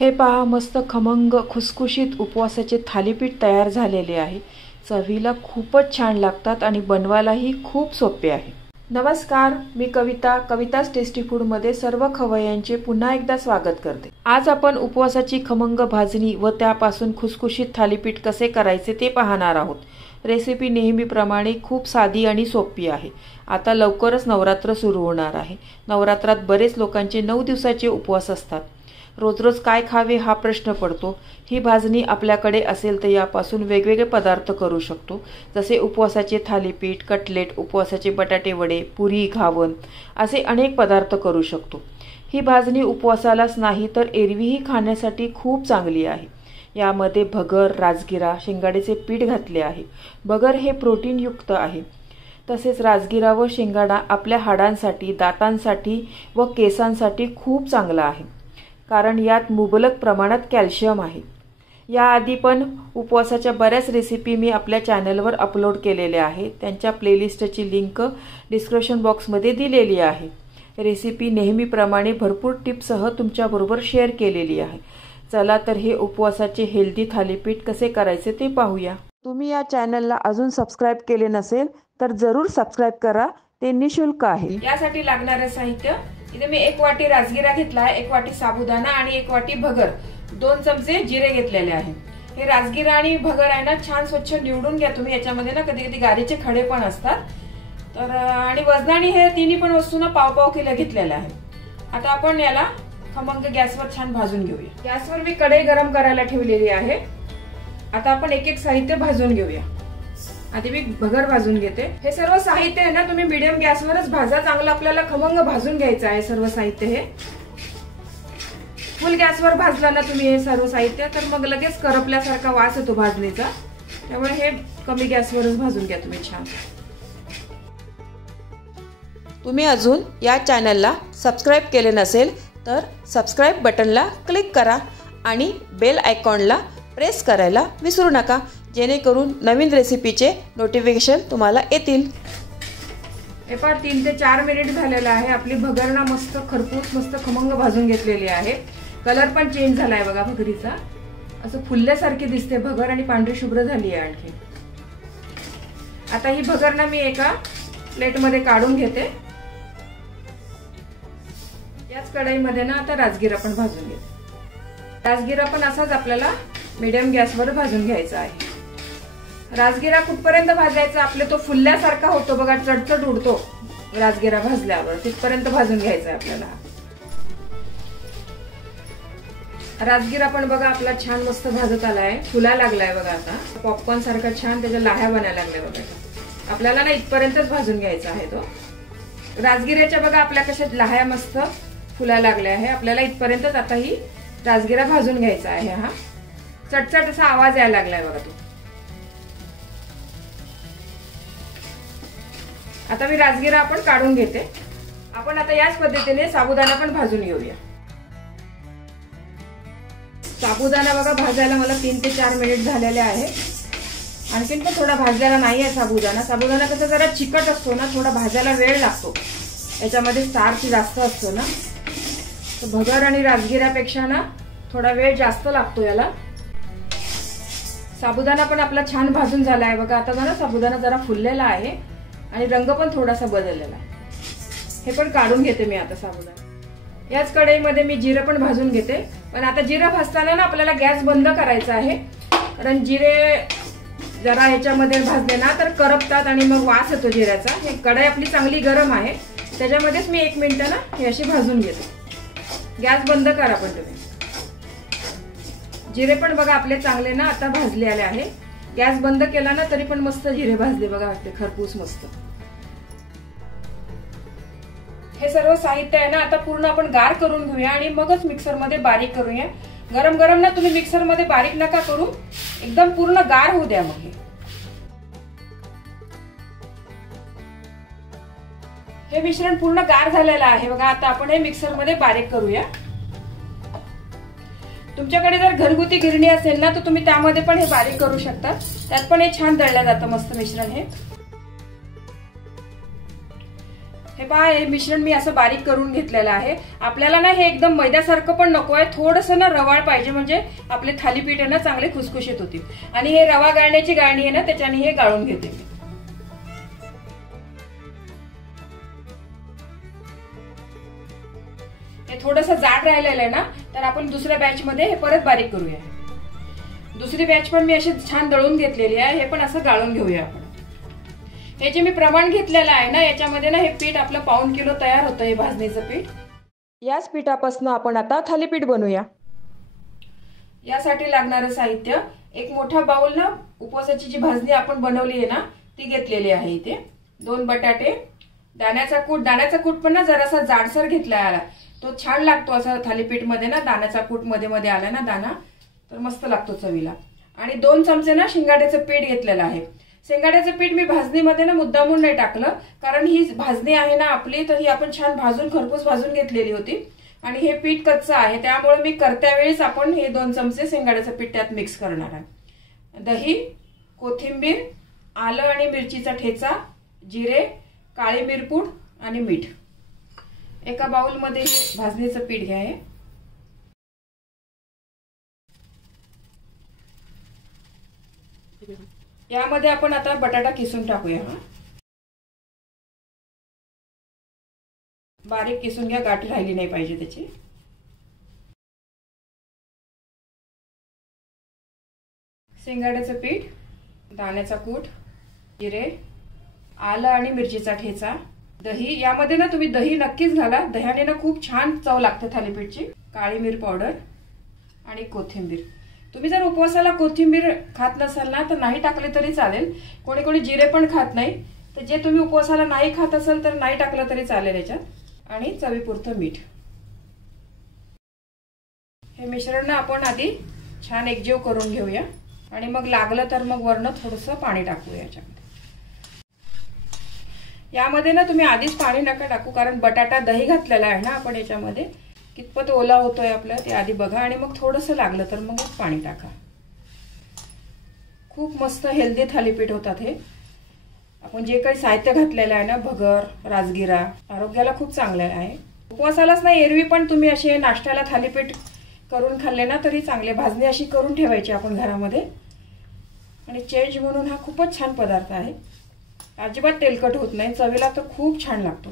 हे पहा, मस्त खमंग खुसखुशीत उपवासाचे थालीपीठ तयार झालेले आहे। चवीला खूपच छान लागतात आणि बनवायलाही खूप सोपे आहे। नमस्कार, मी कविता's टेस्टी फूड मध्ये सर्व खवय्यांचे पुन्हा एकदा स्वागत करते। आज आपण उपवासाची खमंग भाजणी व त्यापासून खुसखुशीत थालीपीठ कसे करायचे ते पाहणार आहोत। रेसिपी नेहमीप्रमाणे खूप साधी आणि सोपी आहे। आता लवकरच नवरात्र सुरू होणार आहे। नवरात्रात बरेच लोकांचे 9 दिवसाचे उपवास असतात। रोज रोज काय खावे हा प्रश्न पडतो। ही भाजणी आपल्याकडे असेल तर यापासून वेगवेगळे पदार्थ करू शकतो, जसे उपवासाचे थालीपीठ, कटलेट, उपवासाचे बटाटे वडे, पुरी, घावन असे अनेक पदार्थ करू शकतो। ही भाजणी उपवासालाच नाही तर एरवीही खाण्यासाठी खूप चांगली आहे। यामध्ये भगर, राजगिरा, शेंगाड्याचे पीठ घातले आहे। भगर हे प्रोटीन युक्त आहे। तसेच राजगिरा व शेंगाडा आपल्या हाडांसाठी, दातांसाठी व केसांसाठी खूप चांगला आहे, कारण यात मुबलक प्रमाणात कॅल्शियम आहे। याआधी पण उपवासाच्या बऱ्याच रेसिपी मी आपल्या चॅनलवर अपलोड केलेल्या आहेत। त्यांच्या प्लेलिस्टची लिंक डिस्क्रिप्शन बॉक्समध्ये दिलेली आहे। रेसिपी नेहमीप्रमाणे भरपूर टिप्ससह तुमच्याबरोबर शेअर केलेली आहे। चला तर हे उपवासाचे हेल्दी थालीपीठ कसे करायचे ते पाहूया। तुम्ही या चॅनलला अजून सबस्क्राइब केले नसेल तर जरूर सबस्क्राइब करा, ते निशुल्क आहे। यासाठी लागणारे साहित्य, इथे मी 1 वाटी राजगिरा घेतला आहे, 1 वाटी साबुदाणा आणि 1 वाटी भगर, 2 चमचे जिरे घेतलेले आहे। हे राजगिरा आणि भगर आहे ना, छान स्वच्छ निवडून घ्या तुम्ही। याच्यामध्ये ना कधी कधी गारीचे खडे पण असतात, तर आणि वजनाने हे तिन्ही पण वस्तू ना पाव किलो घेतलेल्या आहे। आता आपण याला खमंग गॅसवर छान भाजून घेऊया। गॅसवर मी कढई गरम करायला ठेवलेली आहे। आता आपण एक एक साहित्य भाजून घेऊया। आधी मी भगर भाजून घेते। हे सर्व साहित्य आहे ना तुम्ही मीडियम गॅसवरच भाजा, चांगलं आपल्याला खमंग भाजून घ्यायचं आहे सर्व साहित्य। हे फुल गॅसवर भाजला ना तुम्ही हे सर्व साहित्य, तर मग लगेच करपल्यासारखा वास येतो भाजणीचा, त्यामुळे हे कमी गॅसवरच भाजून घ्या तुम्ही छान। तुम्ही अजून या चॅनलला सबस्क्राइब केले नसेल तर सबस्क्राइब बटनला क्लिक करा आणि बेल आयकॉनला प्रेस करायला विसरू नका, जेणेकरून नवीन रेसिपीचे नोटिफिकेशन तुम्हाला येतील। हे पण 3 ते 4 मिनिट झालेला आहे। आपली भगर ना मस्त खरपूस मस्त खमंग भाजून घेतलेली आहे। कलर पण चेंज झालाय बघा भगरीचा, असं फुलल्यासारखी दिसते भगर आणि पांढरी शुभ्र झाली आहे आणखी। आता ही भगर ना मी एका प्लेटमध्ये काढून घेते। याच कढईमध्ये ना आता राजगिरा पण भाजून घेते। राजगिरा पण असाच आपल्याला मीडियम गॅसवर भाजून घ्यायचा आहे। राजगिरा कुठपर्यंत भाजायचा, आपले तो फुलल्यासारखा होतो बघा, चटचट उडतो राजगिरा भाजल्यावर, तिथपर्यंत भाजून घ्यायचा आपल्याला। राजगिरा पण बघा आपला छान मस्त भाजत आलाय, फुला लागलाय बघा, आता पॉपकॉर्न सारखा छान त्याच्या लाह्या बनायला लागल्या बघा। आपल्याला ना इथपर्यंतच भाजून घ्यायचा आहे तो राजगिऱ्याच्या, बघा आपल्या कशा लाह्या मस्त फुला लागल्या आहे। आपल्याला इथपर्यंतच आता ही राजगिरा भाजून घ्यायचा आहे। हा चटचट असा आवाज यायला लागलाय बघा तो। आता मी राजगिरा आपण काढून घेते। आपण आता याच पद्धतीने साबुदाणा पण भाजून घेऊया। साबुदाणा बघा भाजायला मला 3 ते 4 मिनिट झालेले आहे। आणखीन पण थोडा भाजलेला नाही आहे साबुदाणा। साबुदाणा कसं जरा चिकट असतो ना, थोडा भाजायला वेळ लागतो, याच्यामध्ये स्टार्च जास्त असतो ना, तर भगर आणि राजगिऱ्यापेक्षा ना थोडा वेळ जास्त लागतो याला। साबुदाणा पण आपला छान भाजून झाला आहे बघा। आता ना साबुदाणा जरा फुललेला आहे आणि रंग पण थोडासा बदललेला आहे। हे पण काढून घेते मी आता साबुदाणा। याच कढईमध्ये मी जिरे पण भाजून घेते, पण आता जिरे भाजताना ना आपल्याला गॅस बंद करायचा आहे, कारण जिरे जरा ह्याच्यामध्ये भाजले ना तर करपतात आणि मग वास येतो जिऱ्याचा। हे कढई आपली चांगली गरम आहे, त्याच्यामध्येच मी 1 मिनिट ना हे अशी भाजून घेते। गॅस बंद करा पण तुम्ही। जिरे पण बघा आपले चांगले ना आता भाजले आले आहे। गॅस बंद केला ना तरी पण मस्त जिरे भाजले बघा, ते खरपूस मस्त। हे सर्व साहित्य आहे ना आता पूर्ण आपण गार करून घेऊया आणि मगच मिक्सर मध्ये बारीक करूया। गरम गरम ना तुम्ही मिक्सर मध्ये बारीक नका करू, एकदम पूर्ण गार होऊ द्या। मग हे मिश्रण पूर्ण गार झालेलं आहे बघा। आता आपण हे मिक्सर मध्ये बारीक करूया। तुमच्याकडे जर घरगुती गिरणी असेल ना तर तुम्ही त्यामध्ये पण हे बारीक करू शकता, त्यात पण हे छान दळलं जातं मस्त मिश्रण। हे पहा हे मिश्रण मी असं बारीक करून घेतलेलं आहे। आपल्याला ना हे एकदम मैद्यासारखं पण नको आहे, थोडंसं ना रवाळ पाहिजे, म्हणजे आपले थालीपीठ आहे ना चांगले खुसखुशीत होतील। आणि हे रवा गाळण्याची गाळणी आहे ना त्याच्याने हे गाळून घेते मी। हे थोडंसं जाड राहिलेलं आहे ना, तर आपण दुसऱ्या बॅच मध्ये हे परत बारीक करूया। दुसरी बॅच पण मी अशी छान दळून घेतलेली आहे, हे पण असं गाळून घेऊया आपण। हे जे मी प्रमाण घेतलेलं आहे ना याच्यामध्ये ना हे पीठ आपलं 1.5 किलो तयार होतं, हे भाजणीचं पीठ। याच पिठापासून आपण आता थालीपीठ बनवूया। यासाठी लागणारं साहित्य, एक मोठा बाउल ना उपवासाची जी भाजणी आपण बनवली आहे ना ती घेतलेली आहे इथे। 2 बटाटे, दाण्याचा कूट पण ना जरासा जाडसर घेतला आला, तो छान लागतो असा थालीपीठ मध्ये ना, दाण्याचा कूट मध्ये मध्ये आला ना दाना तर मस्त लागतो चवीला। आणि 2 चमचे ना शेंगाड्याचं पीठ घेतलेलं आहे। शेंगाड्याचं पीठ मी भाजणीमध्ये ना मुद्दामून नाही टाकलं, कारण ही भाजणी आहे ना आपली, तर ही आपण छान खरपूस भाजून घेतलेली होती आणि हे पीठ कच्चं आहे, त्यामुळे मी करत्या वेळेस आपण हे 2 चमचे शेंगाड्याचं पीठ त्यात मिक्स करणार आहे। दही, कोथिंबीर, आलं आणि मिरचीचा ठेचा, जिरे, काळी मिरपूड आणि मीठ। एका बाउल मध्ये भाजणीचं पीठ घ्या। यामध्ये आपण आता बटाटा किसून टाकूया। बारीक किसून घ्या, गाठी राहिली नाही पाहिजे त्याची। शेंगाड्याचं पीठ, दाण्याचा कूट, जिरे, आलं आणि मिरचीचा ठेचा, दही, यामध्ये ना तुम्ही दही नक्कीच घाला, दह्याने ना खूप छान चव लागते थालीपीठची, काळी मिर पावडर आणि कोथिंबीर। तुम्ही जर उपवासाला कोथिंबीर खात नसाल ना तर नाही टाकले तरी चालेल, कोणी कोणी जिरे पण खात नाही, तर जे तुम्ही उपवासाला नाही खात असाल तर नाही टाकलं तरी चालेल याच्यात। आणि चवीपुरतं मीठ। हे मिश्रण ना आपण आधी छान एकजीव करून घेऊया आणि मग लागलं तर मग वरनं थोडंसं पाणी टाकूया याच्यामध्ये। यामध्ये ना तुम्ही आधीच पाणी नका टाकू, कारण बटाटा दही घातलेला आहे ना आपण याच्यामध्ये, कितपत ओला होतोय आपलं ते आधी बघा आणि मग थोडंसं लागलं तर मग पाणी टाका। खूप मस्त हेल्दी थालीपीठ होतात हे। आपण जे काही साहित्य घातलेलं आहे ना, भगर, राजगिरा, आरोग्याला खूप चांगलं आहे। उपवासालाच नाही, एरवी पण तुम्ही असे नाश्त्याला थालीपीठ करून खाल्ले ना तरी चांगले। भाजणी अशी करून ठेवायची आपण घरामध्ये, आणि चेंज म्हणून हा खूपच छान पदार्थ आहे, अजिबात तेलकट होत नाही, चवीला तर खूप छान लागतो।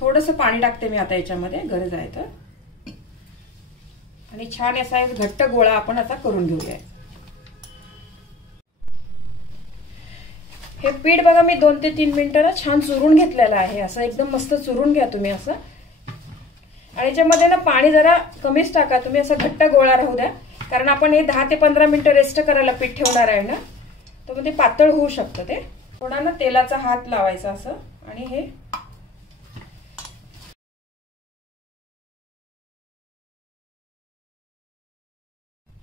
थोडंसं पाणी टाकते मी आता याच्यामध्ये, गरज आहे तर, आणि छान असा एक घट्ट गोळा आपण आता करून घेऊया। हे पीठ बघा मी 2 ते 3 मिनिटं ना छान चुरून घेतलेलं आहे, असं एकदम मस्त चुरून घ्या तुम्ही असं। आणि याच्यामध्ये ना पाणी जरा कमीच टाका तुम्ही, असं घट्ट गोळा राहू द्या, कारण आपण हे 10 ते 15 मिनिटं रेस्ट करायला पीठ ठेवणार आहे ना, तर मग ते पातळ होऊ शकतं ते। थोडा ना तेलाचा हात लावायचा असं, आणि हे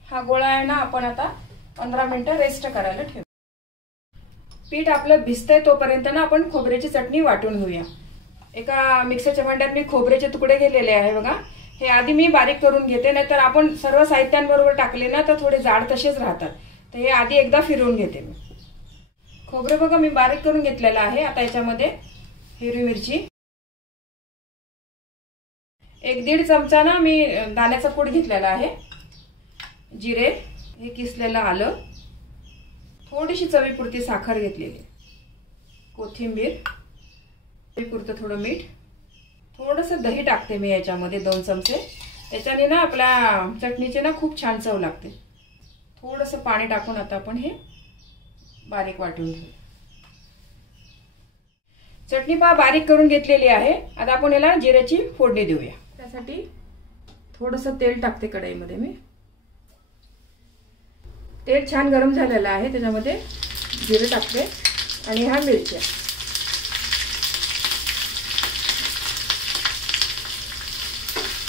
हा गोळा आहे ना आपण आता 15 मिनिटं रेस्ट करायला ठेवू। पीठ आपलं भिजतंय तोपर्यंत ना आपण खोबऱ्याची चटणी वाटून घेऊया। एका मिक्सरच्या भांड्यात मी खोबऱ्याचे तुकडे घेतलेले आहे बघा, हे आधी मी बारीक करून घेते, नाहीतर आपण सर्व साहित्यांबरोबर टाकले ना तर थोडे जाड तसेच राहतात, तर हे आधी एकदा फिरवून घेते मी। खोबरं बघा मी बारीक करून घेतलेलं आहे। आता याच्यामध्ये हिरवी मिरची, 1-1.5 चमचा ना मी दाण्याचा कूट घेतलेला आहे, जिरे, हे किसलेलं आलं, थोडीशी चवीपुरती साखर घेतलेली, कोथिंबीर, चवीपुरतं थोडं मीठ, थोडंसं दही टाकते मी याच्यामध्ये 2 चमचे, त्याच्याने ना आपल्या चटणीचे ना खूप छान चव लागते। थोडंसं पाणी टाकून आता आपण हे बारीक वाटून घेऊ। चटणी पहा बारीक करून घेतलेली आहे। आता आपण याला जिऱ्याची फोडणी देऊया। त्यासाठी थोडंसं तेल टाकते कढईमध्ये मी, तेल छान गरम झालेलं आहे, त्याच्यामध्ये जिरे टाकते आणि ह्या मिरच्या,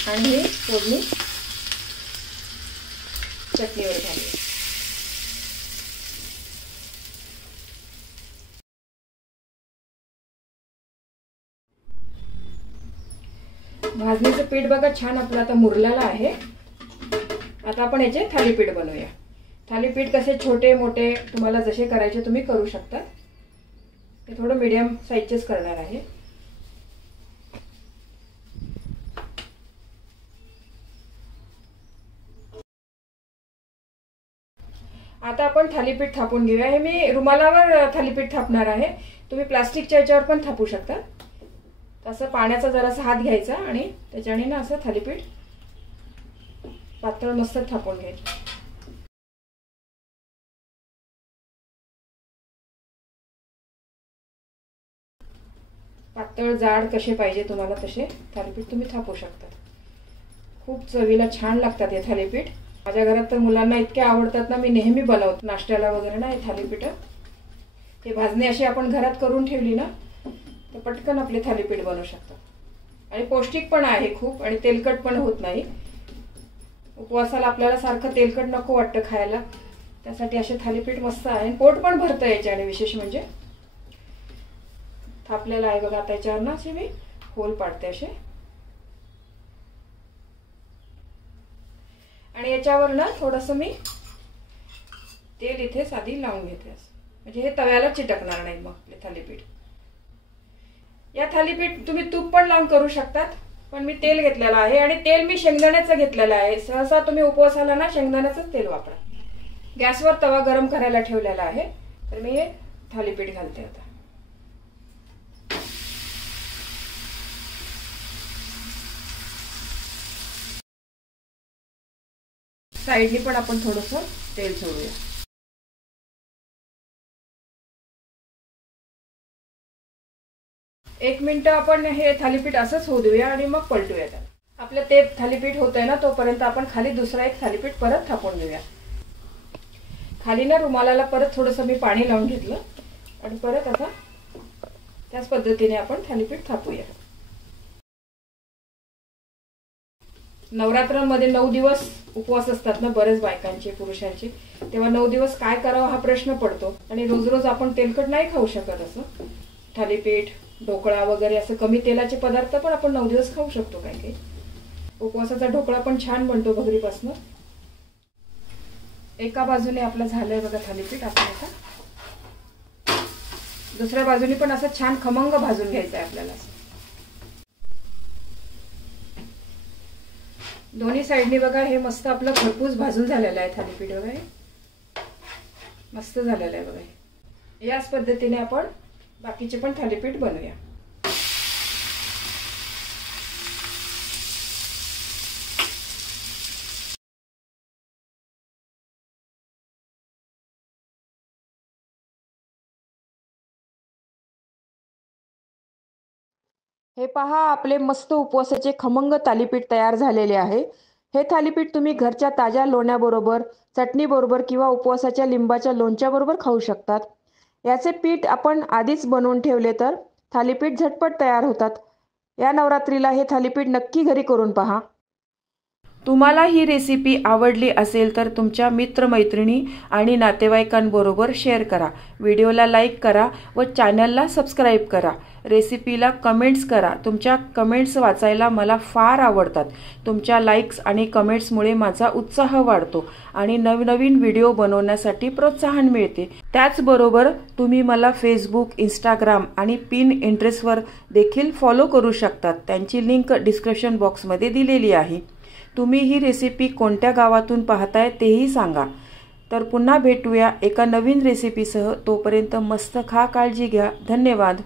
आणि ही फोडणी चटणीवर घालूया। भाजणीचं पीठ बघा छान आपलं आता मुरलेलं आहे। आता आपण याचे थालीपीठ बनवूया। थालीपीठ कसे छोटे मोठे तुम्हाला जसे करायचे तुम्ही करू शकता। ते थोडं मीडियम साईजचेच करणार आहे. आता आपण थालीपीठ थापून घेऊया. हे मी रुमालावर थालीपीठ थापणार आहे. तुम्ही प्लास्टिकच्या याच्यावर पण थापू शकता. असं पाण्याचा जरासा हात घ्यायचा आणि त्याच्याने ना असं थालीपीठ पातळ मस्त थापून घ्यायचं. पातळ जाड कसे पाहिजे तुम्हाला तसे थालीपीठ तुम्ही थापू शकता. खूप चवीला छान लागतात हे थालीपीठ. माझ्या घरात तर मुलांना इतके आवडतात ना, मी नेहमी बनवतो नाश्त्याला वगैरे ना हे थालीपीठ. हे भाजणी अशी आपण घरात करून ठेवली ना तर पटकन आपले थालीपीठ बनवू शकतात. आणि पौष्टिक पण आहे खूप आणि तेलकट पण होत नाही. उपवासाला आपल्याला सारखं तेलकट नको वाटतं खायला, त्यासाठी असे थालीपीठ मस्त आहे. पोट पण भरतं याच्याने. विशेष म्हणजे थापलेलं आहे बघा. आता याच्यावर ना असे मी होल पाडते असे आणि याच्यावर ना थोडंसं मी तेल इथे साधी लावून घेते म्हणजे हे तव्याला चिटकणार नाही मग आपले थालीपीठ. या थालीपीठ तुम्ही तूप पण लावून करू शकतात, पण मी तेल घेतलेलं आहे आणि तेल मी शेंगदाण्याचं घेतलेलं आहे. सहसा तुम्ही उपवासाला ना शेंगदाण्याचंच तेल वापरा. गॅसवर तवा गरम करायला ठेवलेला आहे तर मी हे थालीपीठ घालते. आता साईडनी पण आपण थोडंसं तेल सोडूया. एक मिनिट आपण हे थालीपीठ असंच होऊ देऊया आणि मग पलटूया त्याला. आपलं ते थालीपीठ होतंय ना तोपर्यंत आपण खाली दुसरा एक थालीपीठ परत थापून घेऊया. खाली ना रुमालाला परत थोडंसं मी पाणी लावून घेतलं आणि परत आता त्याच पद्धतीने आपण थालीपीठ थापूया. नवरात्रांमध्ये 9 दिवस उपवास असतात ना बरेच बायकांचे, पुरुषांचे. तेव्हा 9 दिवस काय करावं हा प्रश्न पडतो आणि रोज रोज आपण तेलकट नाही खाऊ शकत. असं थालीपीठ, ढोकळा वगैरे असं कमी तेलाचे पदार्थ पण आपण 9 दिवस खाऊ शकतो. काय काही उपवासाचा ढोकळा पण छान बनतो भगरीपासून. एका बाजूने आपलं झालंय बघा थालीपीठ. आपण आता दुसऱ्या बाजूने पण असं छान खमंग भाजून घ्यायचं आहे आपल्याला. दोन्ही साईडनी बघा हे मस्त आपलं खरपूस भाजून झालेलं आहे थालीपीठ. बघा हे मस्त झालेलं आहे बघा. याच पद्धतीने आपण बाकीचे पण थालीपीठ बनवूया. हे पहा आपले मस्त उपवासाचे खमंग थालीपीठ तयार झालेले आहे. हे थालीपीठ तुम्ही घरच्या ताज्या लोण्याबरोबर, चटणीबरोबर किंवा उपवासाच्या लिंबाच्या लोणच्याबरोबर खाऊ शकतात. याचे पीठ आपण आधीच बनवून ठेवले तर थालीपीठ झटपट तयार होतात. या नवरात्रीला हे थालीपीठ नक्की घरी करून पहा. तुम्हाला ही रेसिपी आवडली असेल तर तुमच्या मित्रमैत्रिणी आणि नातेवाईकांबरोबर शेअर करा. व्हिडिओला लाईक करा व चॅनलला सबस्क्राईब करा. रेसिपीला कमेंट्स करा. तुमच्या कमेंट्स वाचायला मला फार आवडतात. तुमच्या लाईक्स आणि कमेंट्समुळे माझा उत्साह वाढतो आणि नवनवीन व्हिडिओ बनवण्यासाठी प्रोत्साहन मिळते. त्याचबरोबर तुम्ही मला फेसबुक, इंस्टाग्राम आणि पिनइंटरेस्टवर देखील फॉलो करू शकतात. त्यांची लिंक डिस्क्रिप्शन बॉक्समध्ये दिलेली आहे. तुम्ही ही रेसिपी कोणत्या गावातून पाहताय तेही सांगा. तर पुन्हा भेटूया एका नवीन रेसिपीसह. तोपर्यंत मस्त खा, काळजी घ्या. धन्यवाद.